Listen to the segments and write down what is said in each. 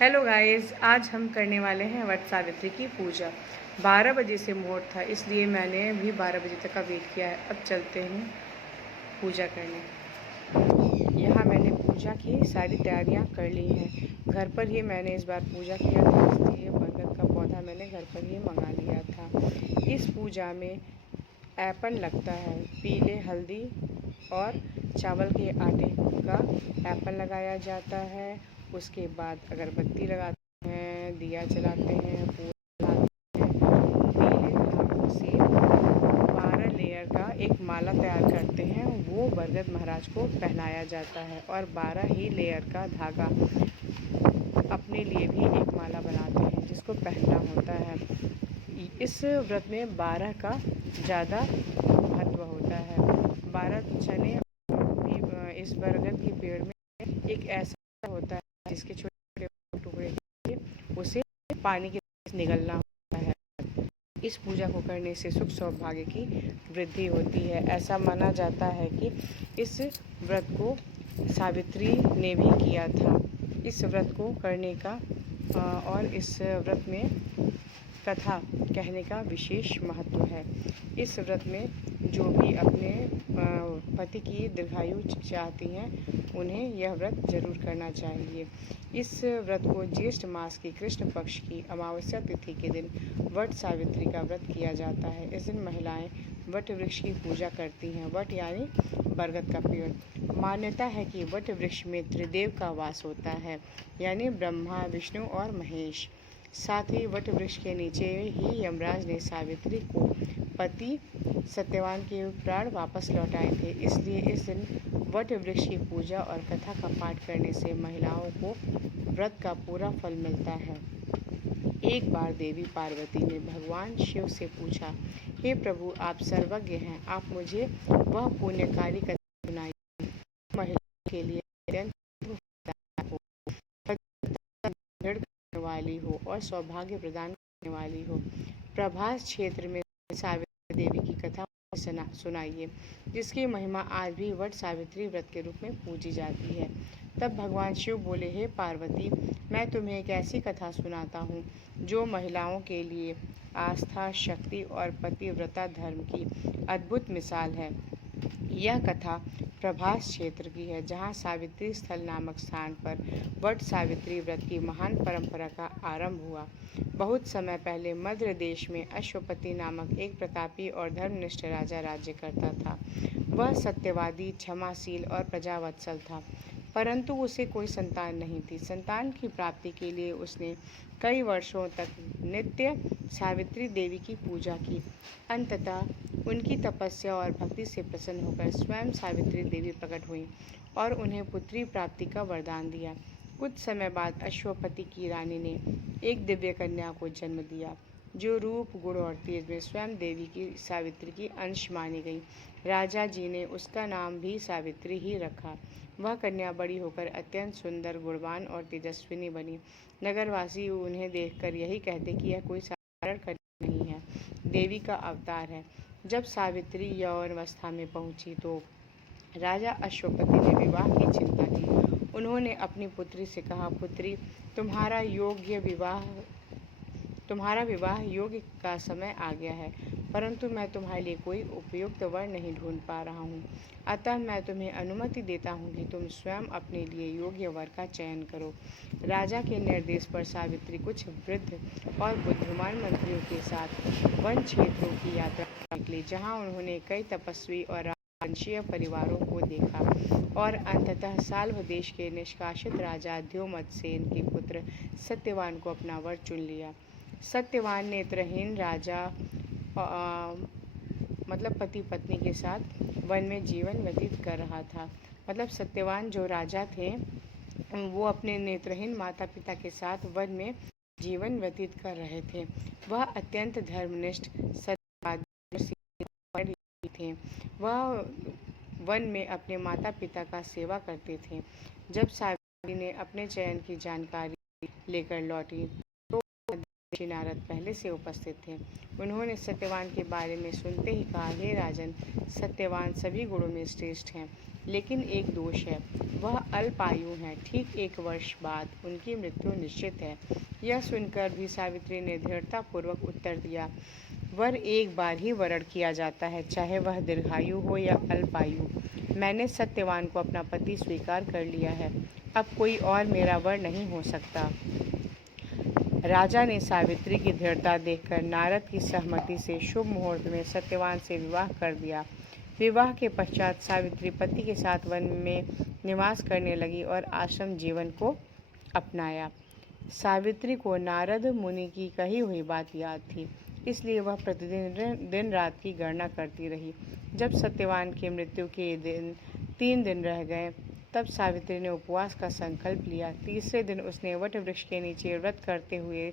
Hello guys, आज हम करने वाले हैं वट सावित्री की पूजा। 12 बजे से मुहूर्त था, इसलिए मैंने भी 12 बजे तक का वेट किया है। अब चलते हैं पूजा करने। यहाँ मैंने पूजा की सारी तैयारियाँ कर ली हैं। घर पर ही मैंने इस बार पूजा किया था, इसलिए बरगद का पौधा मैंने घर पर ही मंगा लिया था। इस पूजा में एपन लगता है, पीले हल्दी और चावल के आटे का एपन लगाया जाता है। उसके बाद अगरबत्ती लगाते हैं, दिया जलाते हैं, फूल लगाते हैं। पीले धागों से 12 लेयर का एक माला तैयार करते हैं, वो बरगद महाराज को पहनाया जाता है। और 12 ही लेयर का धागा अपने लिए भी एक माला बनाते हैं, जिसको पहनना होता है। इस व्रत में 12 का ज़्यादा महत्व होता है। 12 चने भी इस बरगद के पेड़ में एक ऐसा होता है जिसके छोटे छोटे टुकड़े करके उसे पानी के साथ निगलना होता है। इस पूजा को करने से सुख सौभाग्य की वृद्धि होती है। ऐसा माना जाता है कि इस व्रत को सावित्री ने भी किया था। इस व्रत को करने का और इस व्रत में कथा कहने का विशेष महत्व है। इस व्रत में जो भी अपने पति की दीर्घायु चाहती हैं, उन्हें यह व्रत जरूर करना चाहिए। इस व्रत को ज्येष्ठ मास की कृष्ण पक्ष की अमावस्या तिथि के दिन वट सावित्री का व्रत किया जाता है। इस दिन महिलाएं वट वृक्ष की पूजा करती हैं। वट यानी बरगद का पेड़। मान्यता है कि वट वृक्ष में त्रिदेव का वास होता है, यानी ब्रह्मा, विष्णु और महेश। साथ ही वट वृक्ष के नीचे ही यमराज ने सावित्री को पति सत्यवान के प्राण वापस लौटाए थे। इसलिए इस दिन वट वृक्ष की पूजा और कथा का पाठ करने से महिलाओं को व्रत का पूरा फल मिलता है। एक बार देवी पार्वती ने भगवान शिव से पूछा, हे प्रभु, आप सर्वज्ञ हैं, आप मुझे वह पुण्यकारी कथा सुनाइए महिला के लिए अत्यंत करने वाली हो और सौभाग्य प्रदान करने वाली हो। प्रभास क्षेत्र में सावित्री देवी की कथा सुनाइए, जिसकी महिमा आज भी वट सावित्री व्रत के रूप में पूजी जाती है। तब भगवान शिव बोले, हे पार्वती, मैं तुम्हें एक ऐसी कथा सुनाता हूँ जो महिलाओं के लिए आस्था, शक्ति और पतिव्रता धर्म की अद्भुत मिसाल है। यह कथा प्रभास क्षेत्र की है, जहाँ सावित्री स्थल नामक स्थान पर वट सावित्री व्रत की महान परंपरा का आरंभ हुआ। बहुत समय पहले मध्य देश में अश्वपति नामक एक प्रतापी और धर्मनिष्ठ राजा राज्य करता था। वह सत्यवादी, क्षमाशील और प्रजावत्सल था, परंतु उसे कोई संतान नहीं थी। संतान की प्राप्ति के लिए उसने कई वर्षों तक नित्य सावित्री देवी की पूजा की। अंततः उनकी तपस्या और भक्ति से प्रसन्न होकर स्वयं सावित्री देवी प्रकट हुई और उन्हें पुत्री प्राप्ति का वरदान दिया। कुछ समय बाद अश्वपति की रानी ने एक दिव्य कन्या को जन्म दिया, जो रूप, गुण और तेज में स्वयं देवी की सावित्री की अंश मानी गई। राजा जी ने उसका नाम भी सावित्री ही रखा। वह कन्या बड़ी होकर अत्यंत सुंदर, गुणवान और तेजस्विनी बनी। नगरवासी उन्हें देखकर यही कहते कि यह कोई साधारण कन्या नहीं है, देवी का अवतार है। जब सावित्री यौवनावस्था में पहुंची तो राजा अश्वपति ने विवाह की चिंता की। उन्होंने अपनी पुत्री से कहा, पुत्री, तुम्हारा विवाह योग्य का समय आ गया है, परंतु मैं तुम्हारे लिए कोई उपयुक्त वर नहीं ढूंढ पा रहा हूँ। अतः मैं तुम्हें अनुमति देता हूँ कि तुम स्वयं अपने लिए योग्य वर का चयन करो। राजा के निर्देश पर सावित्री कुछ वृद्ध और बुद्धिमान मंत्रियों के साथ वन क्षेत्रों की यात्रा निकली, जहाँ उन्होंने कई तपस्वी और राजवंशीय परिवारों को देखा और अंततः साल्व देश के निष्कासित राजा द्युमत्सेन के पुत्र सत्यवान को अपना वर चुन लिया। सत्यवान नेत्रहीन राजा मतलब पति पत्नी के साथ वन में जीवन व्यतीत कर रहा था। मतलब सत्यवान जो राजा थे, वो अपने नेत्रहीन माता पिता के साथ वन में जीवन व्यतीत कर रहे थे। वह अत्यंत धर्मनिष्ठ, सत्यवादी थे। वह वन में अपने माता पिता का सेवा करते थे। जब सावित्री ने अपने चयन की जानकारी लेकर लौटी ऋषि नारद पहले से उपस्थित थे। उन्होंने सत्यवान के बारे में सुनते ही कहा, हे राजन, सत्यवान सभी गुणों में श्रेष्ठ हैं, लेकिन एक दोष है, वह अल्पायु हैं। ठीक 1 वर्ष बाद उनकी मृत्यु निश्चित है। यह सुनकर भी सावित्री ने दृढ़तापूर्वक उत्तर दिया, वर एक बार ही वरण किया जाता है, चाहे वह दीर्घायु हो या अल्पायु। मैंने सत्यवान को अपना पति स्वीकार कर लिया है, अब कोई और मेरा वर नहीं हो सकता। राजा ने सावित्री की दृढ़ता देखकर नारद की सहमति से शुभ मुहूर्त में सत्यवान से विवाह कर दिया। विवाह के पश्चात सावित्री पति के साथ वन में निवास करने लगी और आश्रम जीवन को अपनाया। सावित्री को नारद मुनि की कही हुई बात याद थी, इसलिए वह प्रतिदिन दिन रात की गणना करती रही। जब सत्यवान की मृत्यु के 3 दिन रह गए, तब सावित्री ने उपवास का संकल्प लिया। तीसरे दिन उसने वट वृक्ष के नीचे व्रत करते हुए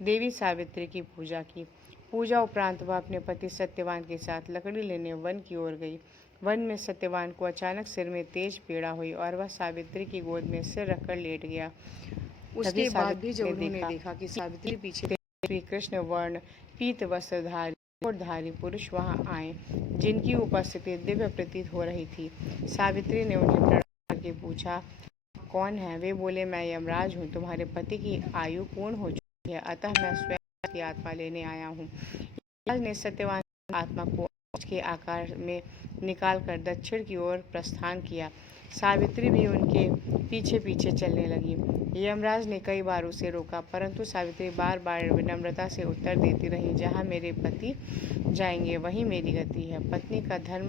देवी सावित्री की पूजा की। पूजा उपरांत वह अपने पति सत्यवान के साथ लकड़ी लेने वन की ओर गई। वन में सत्यवान को अचानक सिर में तेज पीड़ा हुई और वह सावित्री की गोद में सिर रखकर लेट गया। उसके बाद भी जब उन्होंने देखा कि सावित्री पीछे श्री कृष्ण वर्ण पीत वस्त्रधारी पुरुष वहां आए, जिनकी उपस्थिति दिव्य प्रतीत हो रही थी। सावित्री ने उन्हें प्रणाम करके पूछा, कौन है? वे बोले, मैं यमराज हूँ, तुम्हारे पति की आयु पूर्ण हो चुकी है, अतः मैं स्वयं की आत्मा लेने आया हूँ। यमराज ने सत्यवान की आत्मा को के आकार में निकालकर दक्षिण की ओर प्रस्थान किया। सावित्री भी उनके पीछे पीछे चलने लगी। यमराज ने कई बार उसे रोका, परंतु सावित्री बार बार विनम्रता से उत्तर देती रही, जहाँ मेरे पति जाएंगे वहीं मेरी गति है। पत्नी का धर्म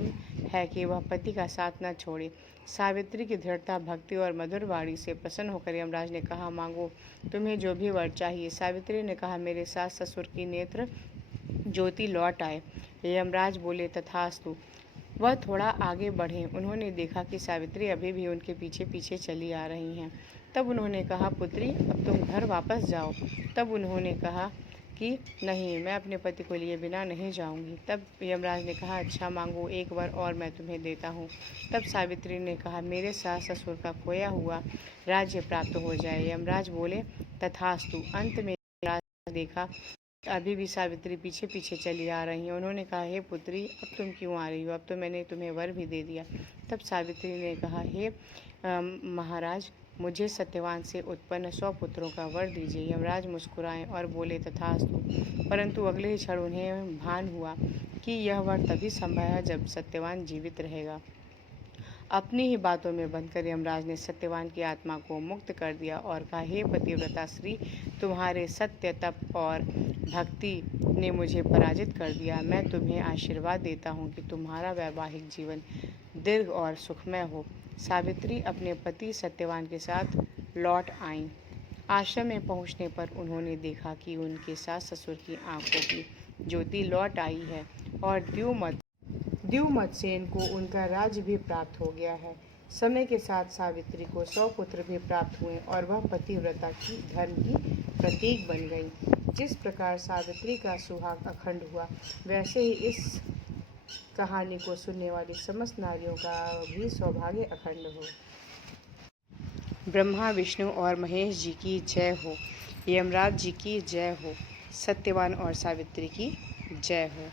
है कि वह पति का साथ न छोड़े। सावित्री की दृढ़ता, भक्ति और मधुर वाणी से प्रसन्न होकर यमराज ने कहा, मांगो, तुम्हें जो भी वर चाहिए। सावित्री ने कहा, मेरे सास ससुर की नेत्र ज्योति लौट आए। यमराज बोले, तथास्तु। वह थोड़ा आगे बढ़े। उन्होंने देखा कि सावित्री अभी भी उनके पीछे पीछे चली आ रही हैं। तब उन्होंने कहा, पुत्री, अब तुम घर वापस जाओ। तब उन्होंने कहा कि नहीं, मैं अपने पति को लिए बिना नहीं जाऊंगी। तब यमराज ने कहा, अच्छा, मांगो, एक वर और मैं तुम्हें देता हूँ। तब सावित्री ने कहा, मेरे सास ससुर का खोया हुआ राज्य प्राप्त हो जाए। यमराज बोले, तथास्तु। अंत में यमराज देखा अभी भी सावित्री पीछे पीछे चली आ रही है। उन्होंने कहा, हे पुत्री, अब तुम क्यों आ रही हो? अब तो मैंने तुम्हें वर भी दे दिया। तब सावित्री ने कहा, हे महाराज, मुझे सत्यवान से उत्पन्न 100 पुत्रों का वर दीजिए। यमराज मुस्कुराए और बोले, तथास्तु। परंतु अगले ही क्षण उन्हें भान हुआ कि यह वर तभी संभव है जब सत्यवान जीवित रहेगा। अपनी ही बातों में बंधकर यमराज ने सत्यवान की आत्मा को मुक्त कर दिया और कहा, हे पतिव्रता श्री, तुम्हारे सत्य, तप और भक्ति ने मुझे पराजित कर दिया। मैं तुम्हें आशीर्वाद देता हूँ कि तुम्हारा वैवाहिक जीवन दीर्घ और सुखमय हो। सावित्री अपने पति सत्यवान के साथ लौट आईं। आश्रम में पहुँचने पर उन्होंने देखा कि उनके सास ससुर की आंखों की ज्योति लौट आई है और द्युमत सेन को उनका राज्य भी प्राप्त हो गया है। समय के साथ सावित्री को 100 पुत्र भी प्राप्त हुए और वह पतिव्रता की धर्म की प्रतीक बन गई। जिस प्रकार सावित्री का सुहाग अखंड हुआ, वैसे ही इस कहानी को सुनने वाली समस्त नारियों का भी सौभाग्य अखंड हो। ब्रह्मा, विष्णु और महेश जी की जय हो। यमराज जी की जय हो। सत्यवान और सावित्री की जय हो।